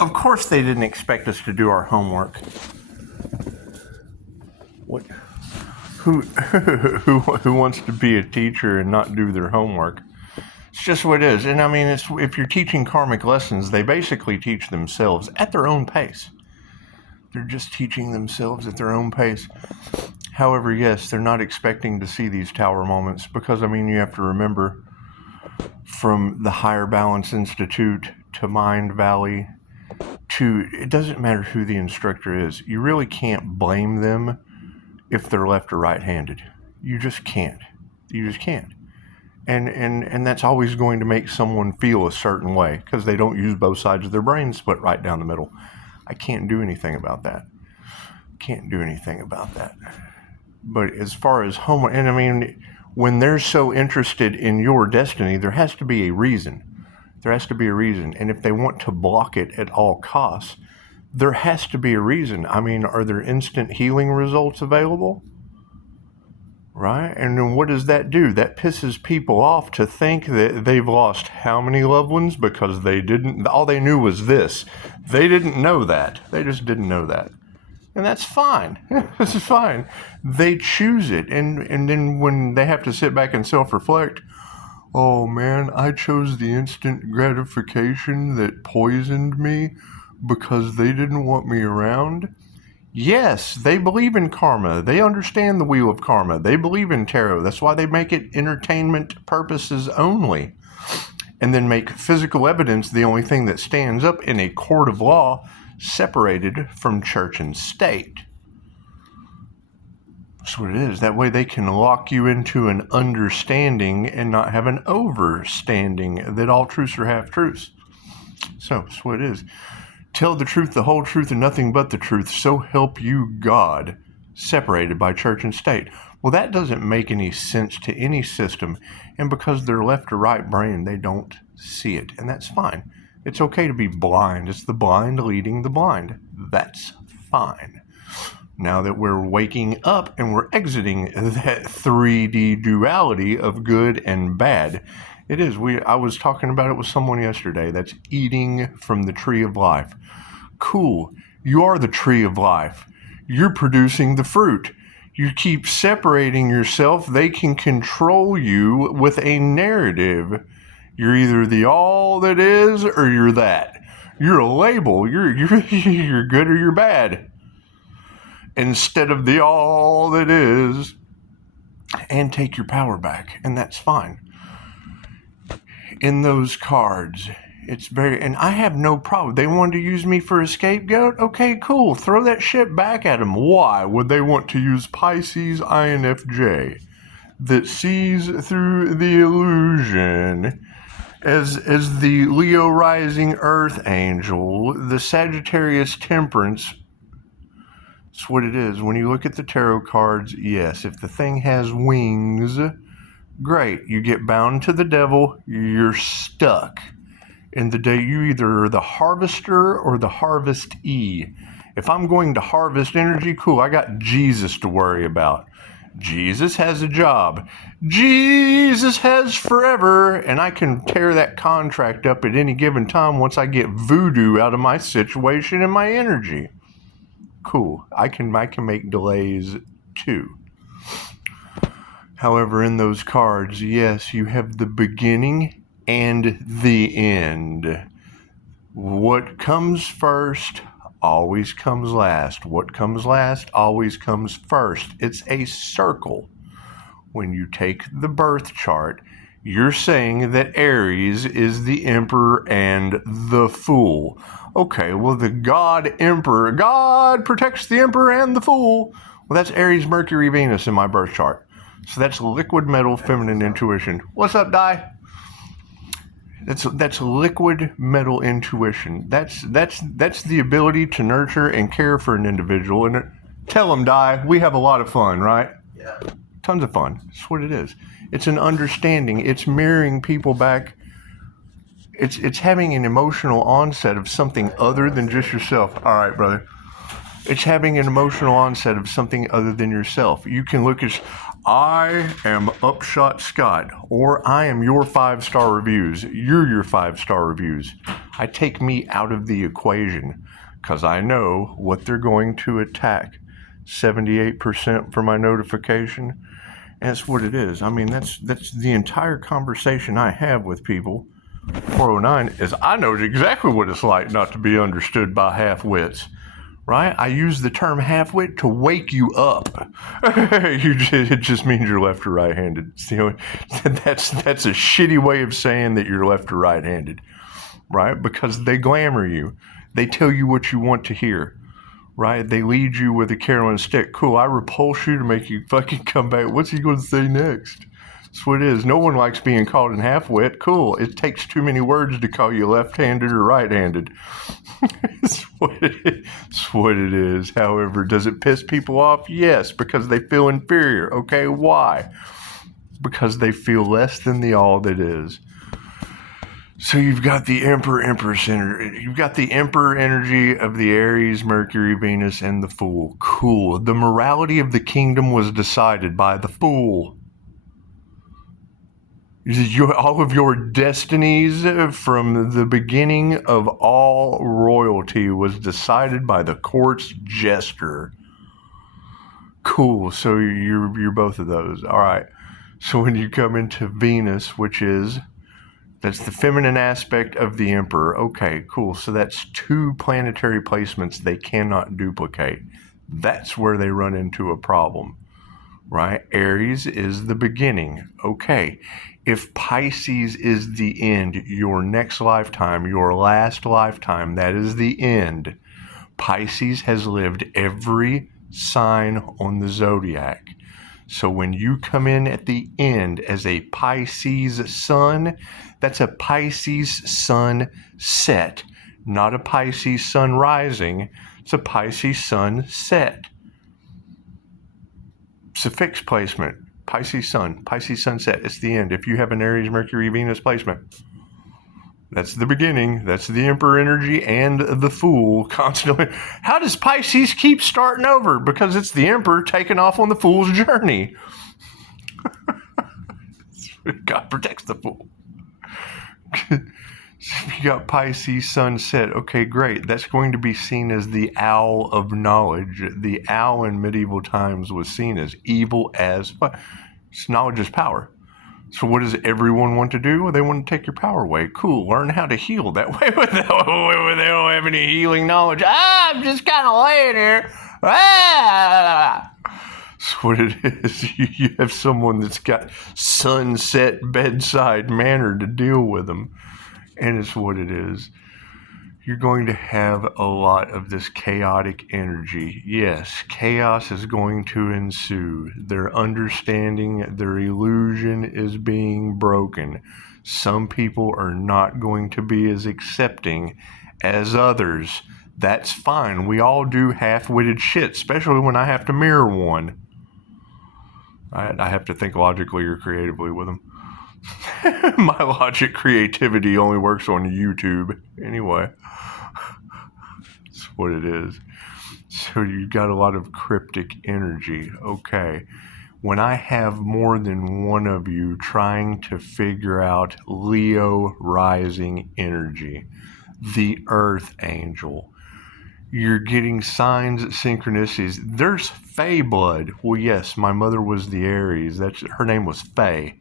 Of course they didn't expect us to do our homework. What? Who wants to be a teacher and not do their homework? It's just what it is. And I mean, if you're teaching karmic lessons, they basically teach themselves at their own pace. They're just teaching themselves at their own pace. However, yes, they're not expecting to see these tower moments because, I mean, you have to remember, from the Higher Balance Institute to Mind Valley it doesn't matter who the instructor is. You really can't blame them if they're left or right-handed. You just can't. You just can't. And that's always going to make someone feel a certain way because they don't use both sides of their brain split right down the middle. I can't do anything about that. Can't do anything about that. But as far as homework, and I mean, when they're so interested in your destiny, there has to be a reason. There has to be a reason. And if they want to block it at all costs, there has to be a reason. I mean, are there instant healing results available? Right? And then what does that do? That pisses people off to think that they've lost how many loved ones because all they knew was this. They didn't know that. They just didn't know that. And that's fine. This is fine. They choose it. And then when they have to sit back and self-reflect, oh man, I chose the instant gratification that poisoned me because they didn't want me around. Yes, they believe in karma. They understand the wheel of karma. They believe in tarot. That's why they make it entertainment purposes only. And then make physical evidence the only thing that stands up in a court of law, separated from church and state. That's what it is. That way they can lock you into an understanding and not have an overstanding that all truths are half-truths. So, that's what it is. Tell the truth, the whole truth, and nothing but the truth, so help you God, separated by church and state. Well, that doesn't make any sense to any system, and because they're left or right brain, they don't see it, and that's fine. It's okay to be blind. It's the blind leading the blind. That's fine. Now that we're waking up and we're exiting that 3D duality of good and bad, it is. I was talking about it with someone yesterday. That's eating from the tree of life. Cool. You are the tree of life. You're producing the fruit. You keep separating yourself. They can control you with a narrative. You're either the all that is or you're that. You're a label. You're good or you're bad. Instead of the all that is, and take your power back. And that's fine. In those cards, and I have no problem. They wanted to use me for a scapegoat? Okay, cool. Throw that shit back at them. Why would they want to use Pisces INFJ that sees through the illusion as the Leo rising earth angel, the Sagittarius temperance? That's what it is. When you look at the tarot cards, yes, if the thing has wings, great. You get bound to the devil, you're stuck. In the day, you either are the harvester or the harvestee. If I'm going to harvest energy, cool, I got Jesus to worry about. Jesus has a job. Jesus has forever, and I can tear that contract up at any given time once I get voodoo out of my situation and my energy. Cool. I can make delays too. However, in those cards, yes, you have the beginning and the end. What comes first always comes last. What comes last always comes first. It's a circle. When you take the birth chart, you're saying that Aries is the Emperor and the Fool. Okay, well, the God Emperor, God protects the Emperor and the Fool. Well, that's Aries, Mercury, Venus in my birth chart. So that's liquid metal, feminine intuition. What's up, Di? That's liquid metal intuition. That's the ability to nurture and care for an individual. And tell them, Di, we have a lot of fun, right? Yeah. Tons of fun. That's what it is. It's an understanding. It's mirroring people back. It's having an emotional onset of something other than just yourself. All right, brother. It's having an emotional onset of something other than yourself. You can look at, I am Upshotscott, or I am your 5-star reviews. You're your 5-star reviews. I take me out of the equation because I know what they're going to attack. 78% for my notification. That's what it is. I mean, that's the entire conversation I have with people. 409 is I know exactly what it's like not to be understood by half-wits. Right? I use the term half-wit to wake you up. It just means you're left or right-handed. That's a shitty way of saying that you're left or right-handed, right? Because they glamour you. They tell you what you want to hear, right? They lead you with a Carolyn stick. Cool, I repulse you to make you fucking come back. What's he going to say next? That's what it is. No one likes being called in half-wit. Cool. It takes too many words to call you left-handed or right-handed. It's what it is. However, does it piss people off? Yes, because they feel inferior. Okay, why? Because they feel less than the all that is. So you've got the Emperor Empress energy. You've got the Emperor energy of the Aries, Mercury, Venus, and the Fool. Cool. The morality of the kingdom was decided by the Fool. All of your destinies from the beginning of all royalty was decided by the court's jester. Cool. So you're both of those. All right. So when you come into Venus, that's the feminine aspect of the Emperor. Okay, cool. So that's 2 planetary placements they cannot duplicate. That's where they run into a problem. Right? Aries is the beginning. Okay. If Pisces is the end, your next lifetime, your last lifetime, that is the end. Pisces has lived every sign on the zodiac. So when you come in at the end as a Pisces sun, that's a Pisces sun set, not a Pisces sun rising. It's a Pisces sun set. It's a fixed placement. Pisces sun, Pisces sunset. It's the end. If you have an Aries, Mercury, Venus placement, that's the beginning. That's the Emperor energy and the Fool constantly. How does Pisces keep starting over? Because it's the Emperor taking off on the Fool's journey. God protects the Fool. You got Pisces sunset. Okay, great. That's going to be seen as the owl of knowledge. The owl in medieval times was seen as evil as fuck. Knowledge is power. So what does everyone want to do? Well, they want to take your power away. Cool. Learn how to heal. That way they don't have any healing knowledge. I'm just kind of laying here. That's what it is. You have someone that's got sunset bedside manner to deal with them. And it's what it is. You're going to have a lot of this chaotic energy. Yes, chaos is going to ensue. Their understanding, their illusion is being broken. Some people are not going to be as accepting as others. That's fine. We all do half-witted shit, especially when I have to mirror one. I have to think logically or creatively with them. My logic creativity only works on YouTube. Anyway, that's what it is. So you've got a lot of cryptic energy. Okay. When I have more than one of you trying to figure out Leo rising energy, the Earth Angel, you're getting signs, synchronicities. There's Fae blood. Well, yes, my mother was the Aries. Her name was Fae.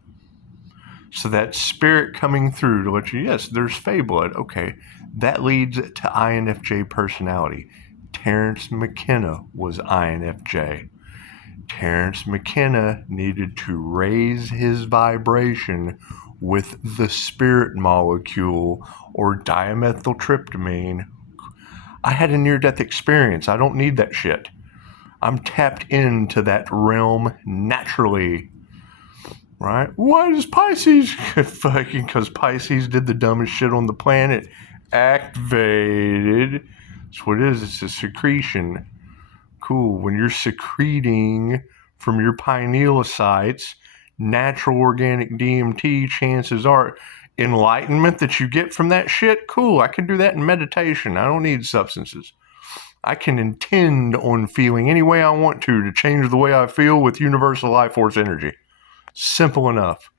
So that spirit coming through to let you, yes, there's Fae blood. Okay, that leads to INFJ personality. Terrence McKenna was INFJ. Terrence McKenna needed to raise his vibration with the spirit molecule or dimethyltryptamine. I had a near-death experience. I don't need that shit. I'm tapped into that realm naturally. Right? Why does Pisces? Fucking because Pisces did the dumbest shit on the planet. Activated. That's what it is. It's a secretion. Cool. When you're secreting from your pinealocytes, natural organic DMT, chances are enlightenment that you get from that shit. Cool. I can do that in meditation. I don't need substances. I can intend on feeling any way I want to change the way I feel with universal life force energy. Simple enough.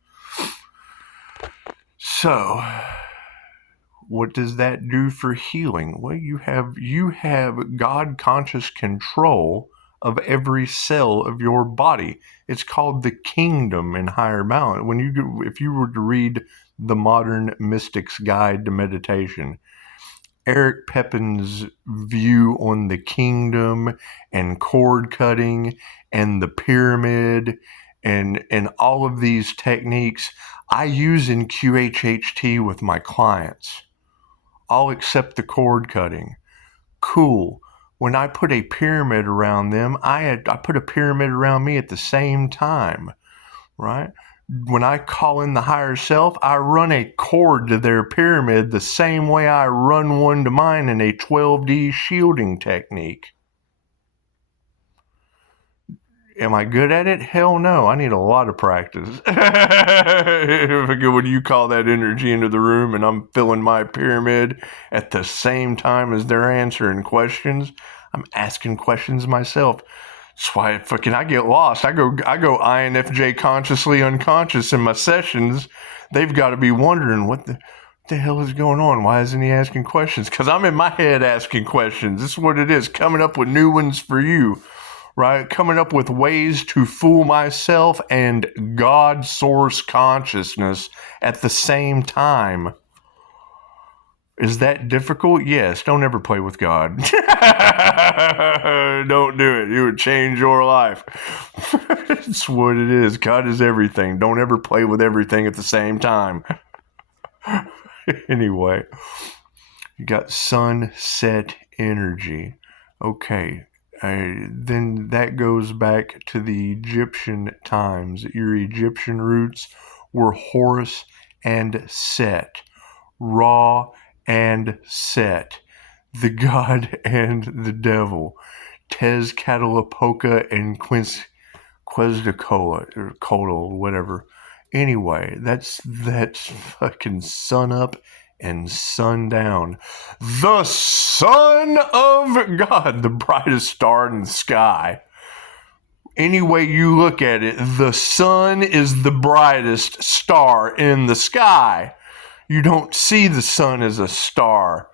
So, what does that do for healing? Well, you have God conscious control of every cell of your body. It's called the kingdom in higher balance. If you were to read the Modern Mystic's Guide to Meditation, Eric Pepin's view on the kingdom and cord cutting and the pyramid and all of these techniques I use in QHHT with my clients. I'll accept the cord cutting. Cool. When I put a pyramid around them, I put a pyramid around me at the same time, right? When I call in the higher self, I run a cord to their pyramid the same way I run one to mine in a 12D shielding technique. Am I good at it? Hell no. I need a lot of practice. When you call that energy into the room and I'm filling my pyramid at the same time as they're answering questions, I'm asking questions myself. That's why I get lost. I go INFJ consciously unconscious in my sessions. They've got to be wondering what the hell is going on? Why isn't he asking questions? Because I'm in my head asking questions. This is what it is, coming up with new ones for you. Right? Coming up with ways to fool myself and God source consciousness at the same time. Is that difficult? Yes. Don't ever play with God. Don't do it. It would change your life. It's what it is. God is everything. Don't ever play with everything at the same time. Anyway, you got sunset energy. Okay. Then that goes back to the Egyptian times. Your Egyptian roots were Horus and Set, Ra and Set, the god and the devil, Tezcatlipoca and Quetzalcoatl, or Coatl, whatever. Anyway, that's fucking sun up and sundown. The Son of God, the brightest star in the sky. Any way you look at it, the sun is the brightest star in the sky. You don't see the sun as a star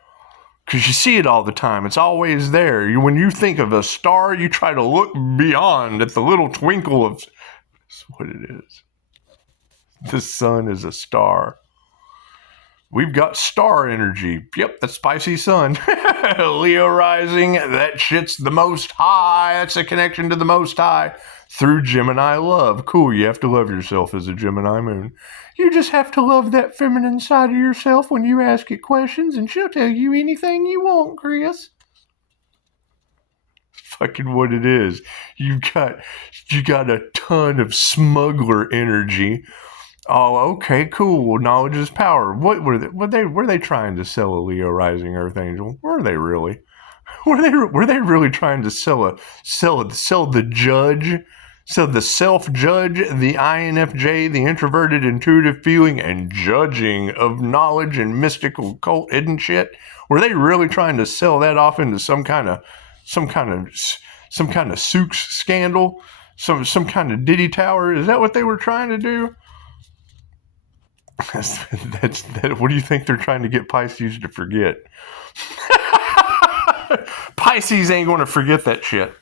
because you see it all the time. It's always there. When you think of a star, you try to look beyond at the little twinkle of... That's what it is. The sun is a star. We've got star energy. Yep, that's spicy sun. Leo rising, that shit's the most high. That's a connection to the most high through Gemini love. Cool, you have to love yourself as a Gemini moon. You just have to love that feminine side of yourself when you ask it questions, and she'll tell you anything you want, Chris. Fucking what it is. You got a ton of smuggler energy. Oh, okay, cool. Well, knowledge is power. What were they trying to sell a Leo rising Earth Angel? Were they really? Were they really trying to sell the judge, sell the self-judge, the INFJ, the introverted intuitive feeling and judging of knowledge and mystical occult hidden shit? Were they really trying to sell that off into some kind of Sooks scandal, some kind of Diddy Tower? Is that what they were trying to do? What do you think they're trying to get Pisces to forget? Pisces ain't going to forget that shit.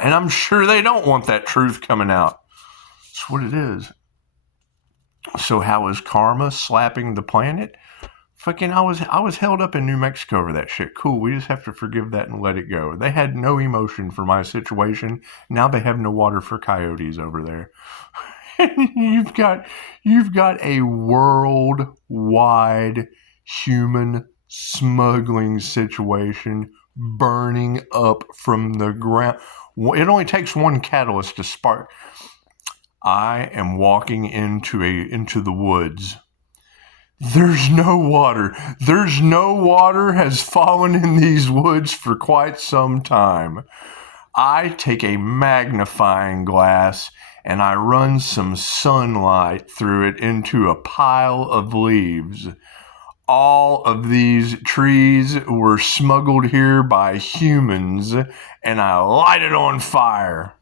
And I'm sure they don't want that truth coming out. That's what it is. So how is karma slapping the planet? Fucking, I was held up in New Mexico over that shit. Cool, we just have to forgive that and let it go. They had no emotion for my situation. Now they have no water for coyotes over there. You've got a worldwide human smuggling situation burning up from the ground. It only takes one catalyst to spark. I am walking into the woods. There's no water. No water has fallen in these woods for quite some time. I take a magnifying glass and I run some sunlight through it into a pile of leaves. all of these trees were smuggled here by humans, and I light it on fire.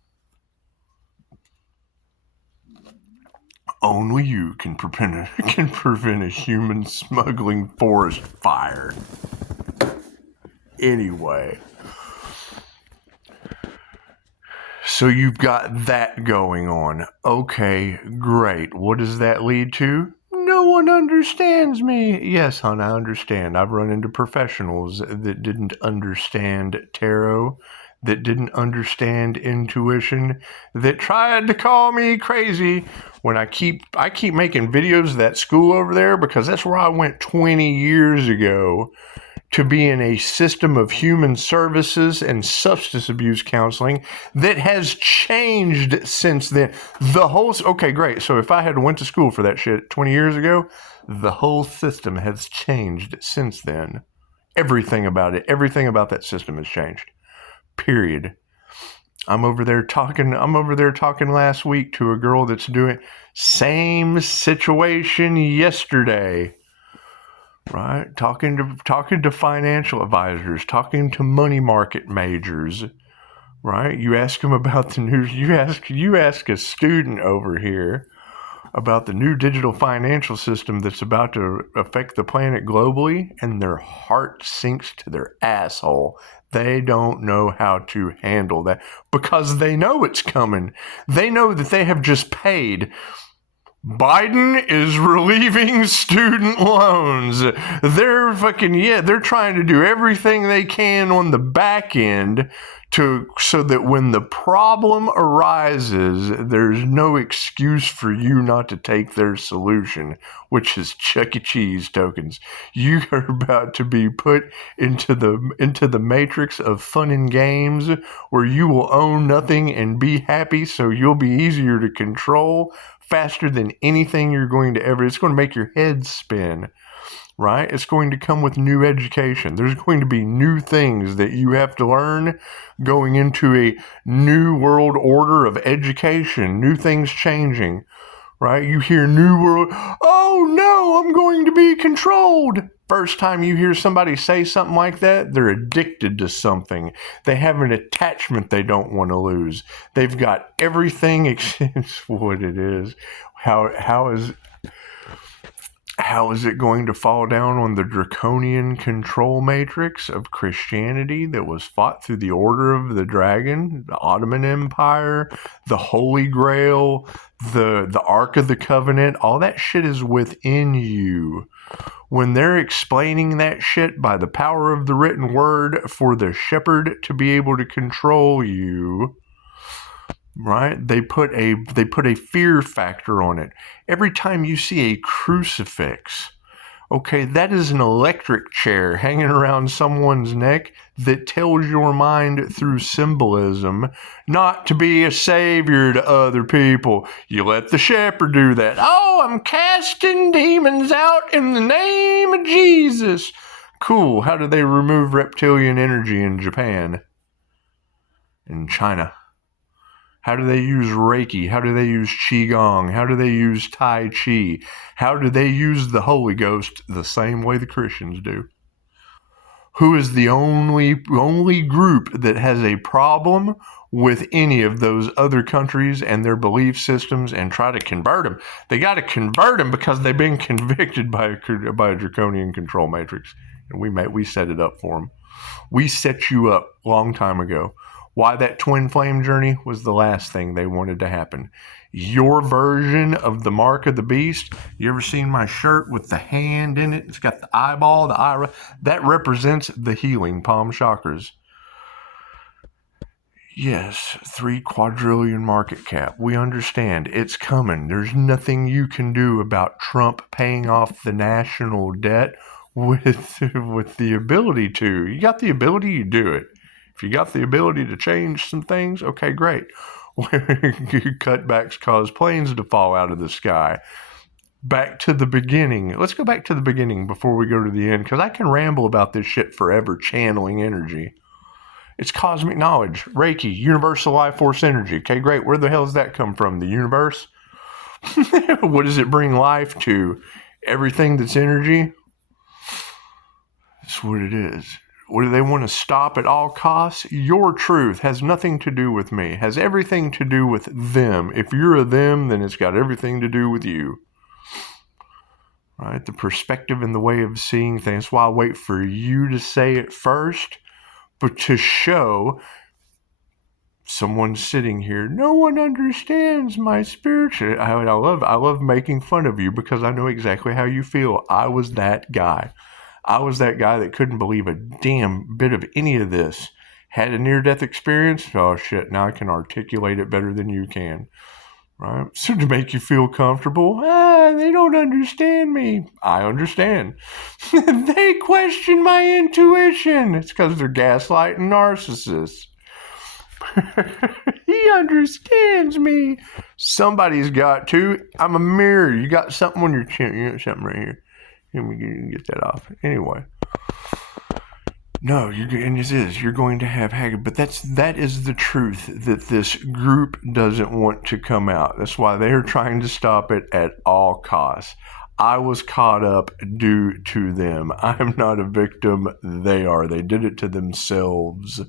Only you can prevent a human smuggling forest fire. Anyway. So you've got that going on. Okay, great. What does that lead to? No one understands me. Yes, hon, I understand. I've run into professionals that didn't understand tarot, that didn't understand intuition, that tried to call me crazy when I keep making videos of that school over there, because that's where I went 20 years ago to be in a system of human services and substance abuse counseling that has changed since then. Okay, great. So if I had went to school for that shit 20 years ago, the whole system has changed since then. Everything about it, everything about that system has changed. Period. I'm over there talking last week to a girl that's doing same situation yesterday. Right, talking to financial advisors, talking to money market majors, right? You ask them about the news. You ask a student over here about the new digital financial system that's about to affect the planet globally, and their heart sinks to their asshole. They don't know how to handle that because they know it's coming. They know that they have just paid. Biden is relieving student loans. They're trying to do everything they can on the back end so that when the problem arises, there's no excuse for you not to take their solution, which is Chuck E. Cheese tokens. You are about to be put into the matrix of fun and games where you will own nothing and be happy, so you'll be easier to control faster than anything you're going to ever. It's going to make your head spin, right? It's going to come with new education. There's going to be new things that you have to learn going into a new world order of education, new things changing, right? You hear new world, oh no, I'm going to be controlled. First time you hear somebody say something like that, they're addicted to something. They have an attachment they don't want to lose. They've got everything except what it is. How is it going to fall down on the draconian control matrix of Christianity that was fought through the Order of the Dragon, the Ottoman Empire, the Holy Grail, the Ark of the Covenant? All that shit is within you. When they're explaining that shit by the power of the written word for the shepherd to be able to control you, right? They put a fear factor on it. Every time you see a crucifix, okay, that is an electric chair hanging around someone's neck that tells your mind through symbolism not to be a savior to other people. You let the shepherd do that. Oh, I'm casting demons out in the name of Jesus. Cool. How do they remove reptilian energy in Japan? In China? How do they use Reiki? How do they use Qigong? How do they use Tai Chi? How do they use the Holy Ghost the same way the Christians do? Who is the only group that has a problem with any of those other countries and their belief systems and try to convert them? They got to convert them because they've been convicted by a draconian control matrix. And we set it up for them. We set you up a long time ago. Why that twin flame journey was the last thing they wanted to happen. Your version of the mark of the beast. You ever seen my shirt with the hand in it? It's got the eyeball, the eye. That represents the healing palm chakras. Yes, 3 quadrillion market cap. We understand. It's coming. There's nothing you can do about Trump paying off the national debt with the ability to. You got the ability, you do it. If you got the ability to change some things, okay, great. Cutbacks cause planes to fall out of the sky. Back to the beginning. Let's go back to the beginning before we go to the end, because I can ramble about this shit forever, channeling energy. It's cosmic knowledge. Reiki, universal life force energy. Okay, great. Where the hell does that come from? The universe? What does it bring life to? Everything that's energy? That's what it is. What do they want to stop at all costs? Your truth has nothing to do with me. It has everything to do with them. If you're a them, then it's got everything to do with you. Right? The perspective and the way of seeing things. That's why I wait for you to say it first, but to show someone sitting here, no one understands my spiritual. I love making fun of you because I know exactly how you feel. I was that guy. I was that guy that couldn't believe a damn bit of any of this. Had a near-death experience? Oh shit, now I can articulate it better than you can. Right? So to make you feel comfortable, they don't understand me. I understand. They question my intuition. It's because they're gaslighting narcissists. He understands me. Somebody's got to. I'm a mirror. You got something on your chin. You got something right here. Let me get that off. Anyway. No, you're going to have Haggard, but that is the truth that this group doesn't want to come out. That's why they're trying to stop it at all costs. I was caught up due to them. I'm not a victim. They are. They did it to themselves.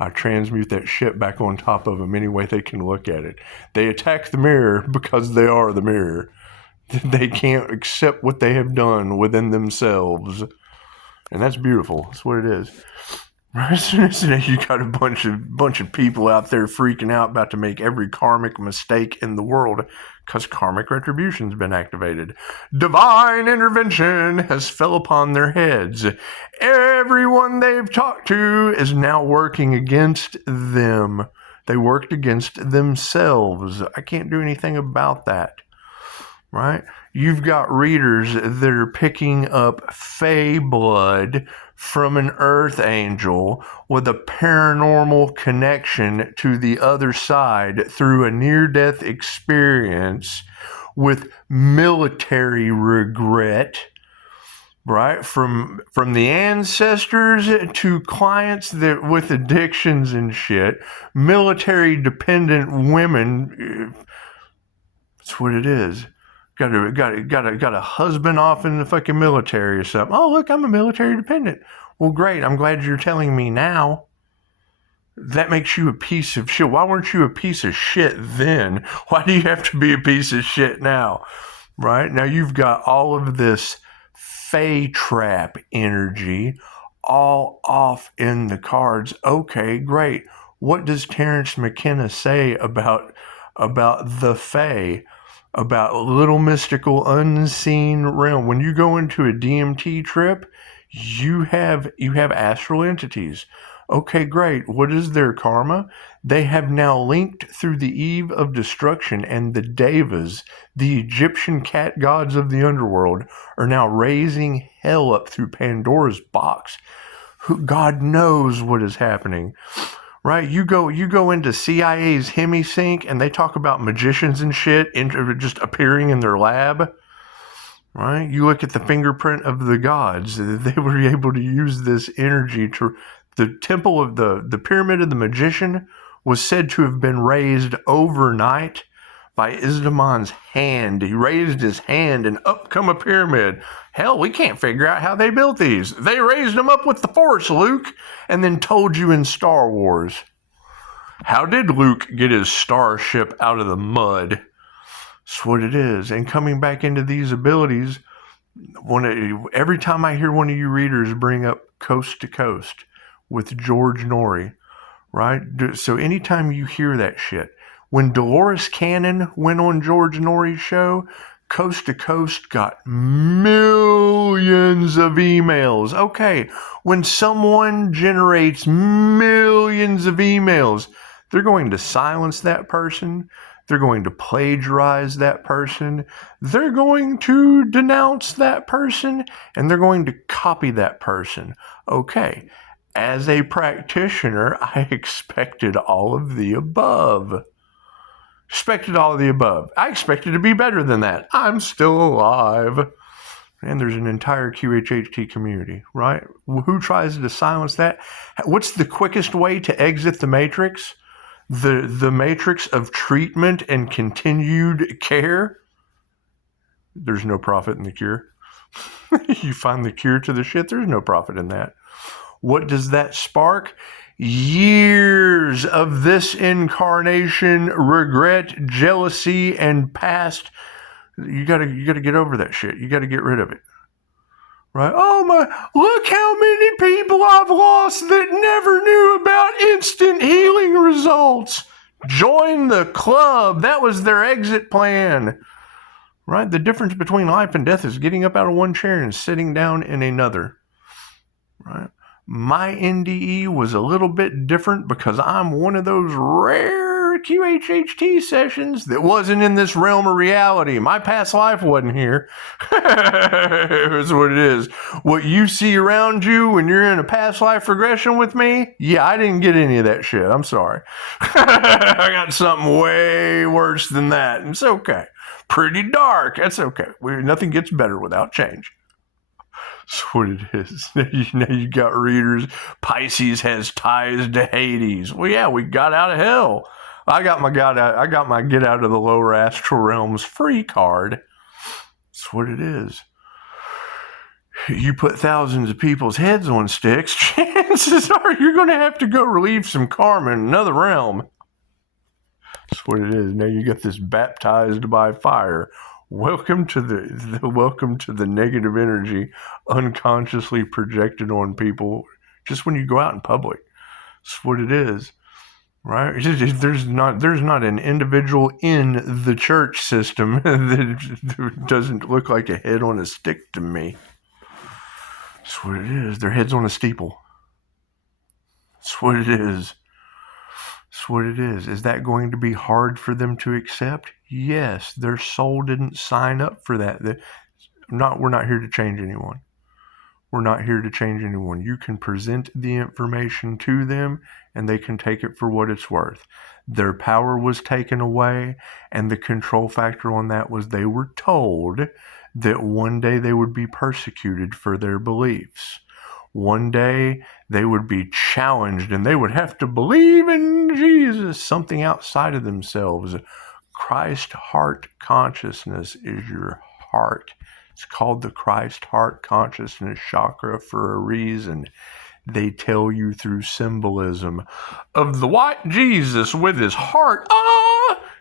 I transmute that shit back on top of them any way they can look at it. They attack the mirror because they are the mirror. They can't accept what they have done within themselves. And that's beautiful. That's what it is. Right? You got a bunch of people out there freaking out about to make every karmic mistake in the world because karmic retribution's been activated. Divine intervention has fell upon their heads. Everyone they've talked to is now working against them. They worked against themselves. I can't do anything about that. Right? You've got readers that are picking up fae blood from an earth angel with a paranormal connection to the other side through a near-death experience with military regret, right? From the ancestors to clients that with addictions and shit, military dependent women. That's what it is. Got a husband off in the fucking military or something. Oh, look, I'm a military dependent. Well, great. I'm glad you're telling me now. That makes you a piece of shit. Why weren't you a piece of shit then? Why do you have to be a piece of shit now? Right? Now you've got all of this fae trap energy all off in the cards. Okay, great. What does Terence McKenna say about the fae? About little mystical unseen realm. When you go into a DMT trip, you have astral entities. Okay, great. What is their karma? They have now linked through the eve of destruction, and the devas, the Egyptian cat gods of the underworld, are now raising hell up through Pandora's box. God knows what is happening. Right, you go into CIA's HemiSync and they talk about magicians and shit just appearing in their lab. Right, you look at the fingerprint of the gods. They were able to use this energy to. The temple of the pyramid of the magician was said to have been raised overnight by Isdamon's hand. He raised his hand and up come a pyramid. Hell, we can't figure out how they built these. They raised them up with the Force, Luke, and then told you in Star Wars. How did Luke get his starship out of the mud? That's what it is. And coming back into these abilities, every time I hear one of you readers bring up Coast to Coast with George Norrie, right? So anytime you hear that shit, when Dolores Cannon went on George Norrie's show, Coast to Coast got millions of emails. Okay, when someone generates millions of emails, they're going to silence that person. They're going to plagiarize that person. They're going to denounce that person. And they're going to copy that person. Okay, as a practitioner, I expected all of the above. I expected to be better than that. I'm still alive. And there's an entire QHHT community, right? Who tries to silence that? What's the quickest way to exit the matrix? The matrix of treatment and continued care? There's no profit in the cure. You find the cure to the shit, there's no profit in that. What does that spark? Years of this incarnation, regret, jealousy, and past. You gotta get over that shit. You gotta get rid of it. Right? Oh my, look how many people I've lost that never knew about instant healing results. Join the club. That was their exit plan. Right? The difference between life and death is getting up out of one chair and sitting down in another. Right? My NDE was a little bit different because I'm one of those rare QHHT sessions that wasn't in this realm of reality. My past life wasn't here. That's what it is. What you see around you when you're in a past life regression with me, yeah, I didn't get any of that shit. I'm sorry. I got something way worse than that. It's okay. Pretty dark. That's okay. Nothing gets better without change. That's what it is. Now you got readers. Pisces has ties to Hades. Well, yeah, we got out of hell. I got my get out of the lower astral realms free card. That's what it is. You put thousands of people's heads on sticks, chances are you're going to have to go relieve some karma in another realm. That's what it is. Now you got this baptized by fire. Welcome to the negative energy unconsciously projected on people just when you go out in public. That's what it is, right? There's not an individual in the church system that doesn't look like a head on a stick to me. That's what it is. Their head's on a steeple. That's what it is. That's what it is. Is that going to be hard for them to accept? Yes, their soul didn't sign up for that. We're not here to change anyone. We're not here to change anyone. You can present the information to them and they can take it for what it's worth. Their power was taken away, and the control factor on that was they were told that one day they would be persecuted for their beliefs. One day they would be challenged and they would have to believe in Jesus, something outside of themselves. Christ heart consciousness is your heart. It's called the Christ heart consciousness chakra for a reason. They tell you through symbolism of the white Jesus with his heart.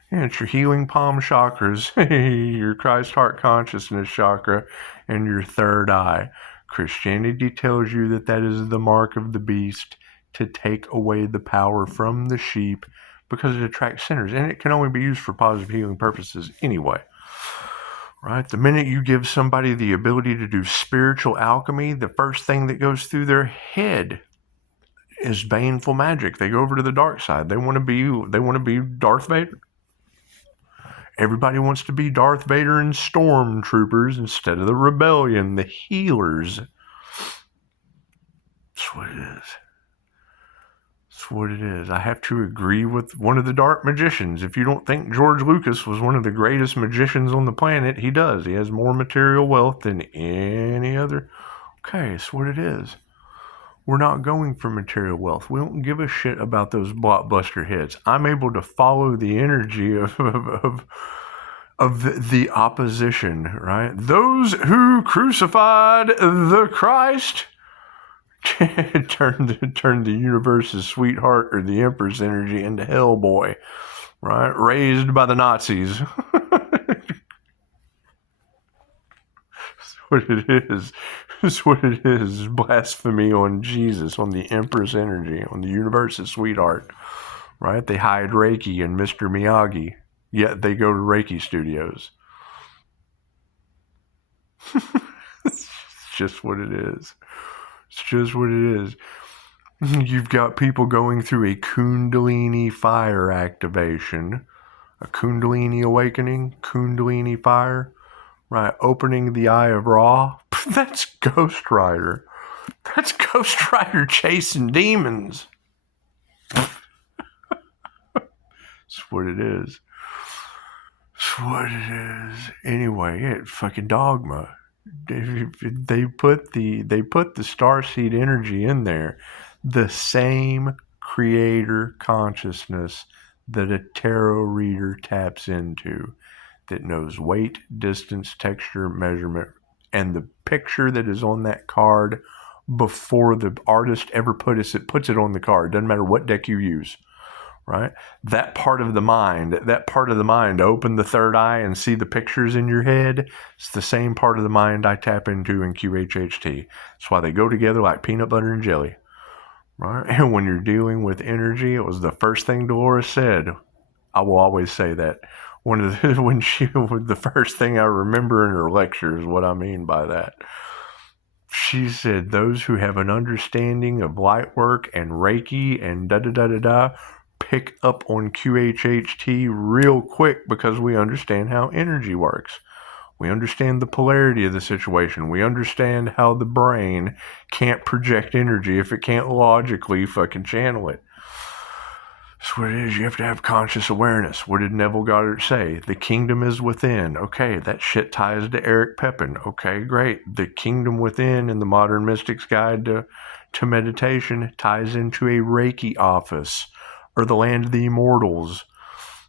And it's your healing palm chakras, your Christ heart consciousness chakra, and your third eye. Christianity tells you that is the mark of the beast, to take away the power from the sheep because it attracts sinners, and it can only be used for positive healing purposes anyway. Right? The minute you give somebody the ability to do spiritual alchemy, the first thing that goes through their head is baneful magic. They go over to the dark side. They want to be Darth Vader. Everybody wants to be Darth Vader and stormtroopers instead of the rebellion, the healers. That's what it is. That's what it is. I have to agree with one of the dark magicians. If you don't think George Lucas was one of the greatest magicians on the planet, he does. He has more material wealth than any other. Okay, that's what it is. We're not going for material wealth. We don't give a shit about those blockbuster hits. I'm able to follow the energy of the opposition, right? Those who crucified the Christ turned the universe's sweetheart or the Empress energy into Hellboy, right? Raised by the Nazis. That's what it is. That's what it is. Blasphemy on Jesus, on the Empress energy, on the universe's sweetheart, right? They hide Reiki and Mr. Miyagi, yet they go to Reiki studios. It's just what it is. It's just what it is. You've got people going through a Kundalini fire activation, a Kundalini awakening, Kundalini fire, right? Opening the eye of Ra. That's Ghost Rider. That's Ghost Rider chasing demons. That's what it is. That's what it is. Anyway, fucking dogma. They put the starseed energy in there, the same creator consciousness that a tarot reader taps into, that knows weight, distance, texture, measurement, and the picture that is on that card before the artist ever puts it on the card. Doesn't matter what deck you use, right? That part of the mind, open the third eye and see the pictures in your head. It's the same part of the mind I tap into in QHHT. That's why they go together like peanut butter and jelly, right? And when you're dealing with energy, it was the first thing Dolores said. I will always say that. The first thing I remember in her lecture is what I mean by that. She said, those who have an understanding of light work and Reiki and da-da-da-da-da pick up on QHHT real quick because we understand how energy works. We understand the polarity of the situation. We understand how the brain can't project energy if it can't logically fucking channel it. That's what it is. You have to have conscious awareness. What did Neville Goddard say? The kingdom is within. Okay, that shit ties to Eric Pepin. Okay, great. The kingdom within in the Modern Mystic's Guide to Meditation ties into a Reiki office or the land of the immortals,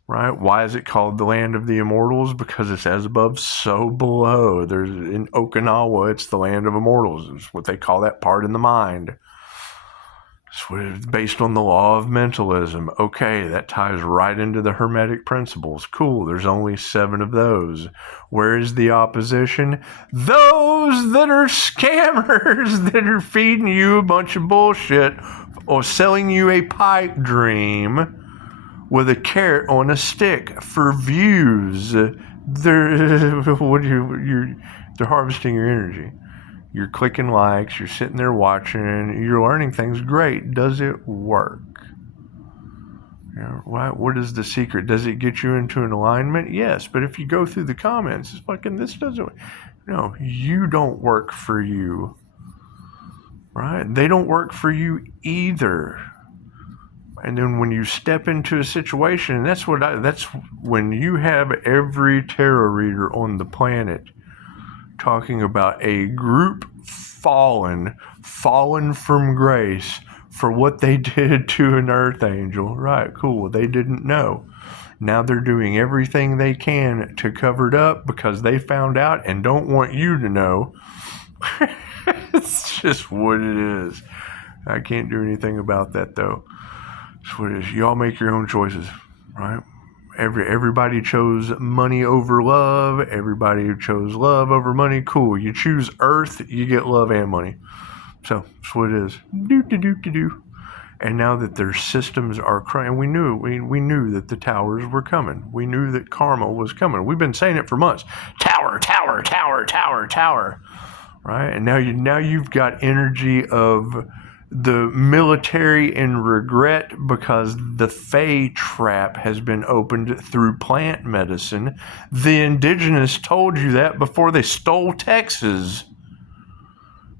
right? Why is it called the land of the immortals? Because it's as above, so below. There's in Okinawa, it's the land of immortals. It's what they call that part in the mind. It's based on the law of mentalism. Okay, that ties right into the Hermetic principles. Cool, there's only 7 of those. Where is the opposition? Those that are scammers that are feeding you a bunch of bullshit or selling you a pipe dream with a carrot on a stick for views. They're harvesting your energy. You're clicking likes, you're sitting there watching, you're learning things. Great. Does it work? You know, what is the secret? Does it get you into an alignment? Yes, but if you go through the comments, it's fucking, this doesn't, no, you don't work for you, right? They don't work for you either. And then when you step into a situation, that's when you have every tarot reader on the planet talking about a group fallen from grace for what they did to an earth angel. Right, cool. They didn't know. Now they're doing everything they can to cover it up because they found out and don't want you to know. It's just what it is. I can't do anything about that, though. That's what it is. Y'all make your own choices, right? Everybody chose money over love. Everybody who chose love over money, cool. You choose earth, you get love and money. So that's what it is. Do. And now that their systems are crying, we knew that the towers were coming. We knew that karma was coming. We've been saying it for months. Tower. Right? And now you've got energy of the military in regret because the Fae trap has been opened through plant medicine. The indigenous told you that before they stole Texas.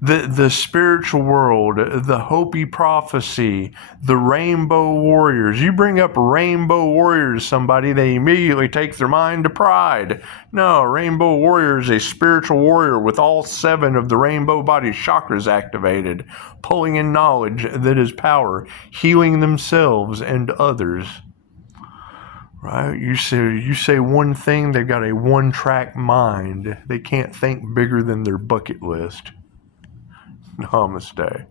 The spiritual world, the Hopi prophecy, the rainbow warriors. You bring up rainbow warriors, somebody, they immediately take their mind to pride. No, rainbow warrior is a spiritual warrior with all 7 of the rainbow body chakras activated, pulling in knowledge that is power, healing themselves and others. Right? You say one thing, they've got a one-track mind. They can't think bigger than their bucket list. Namaste.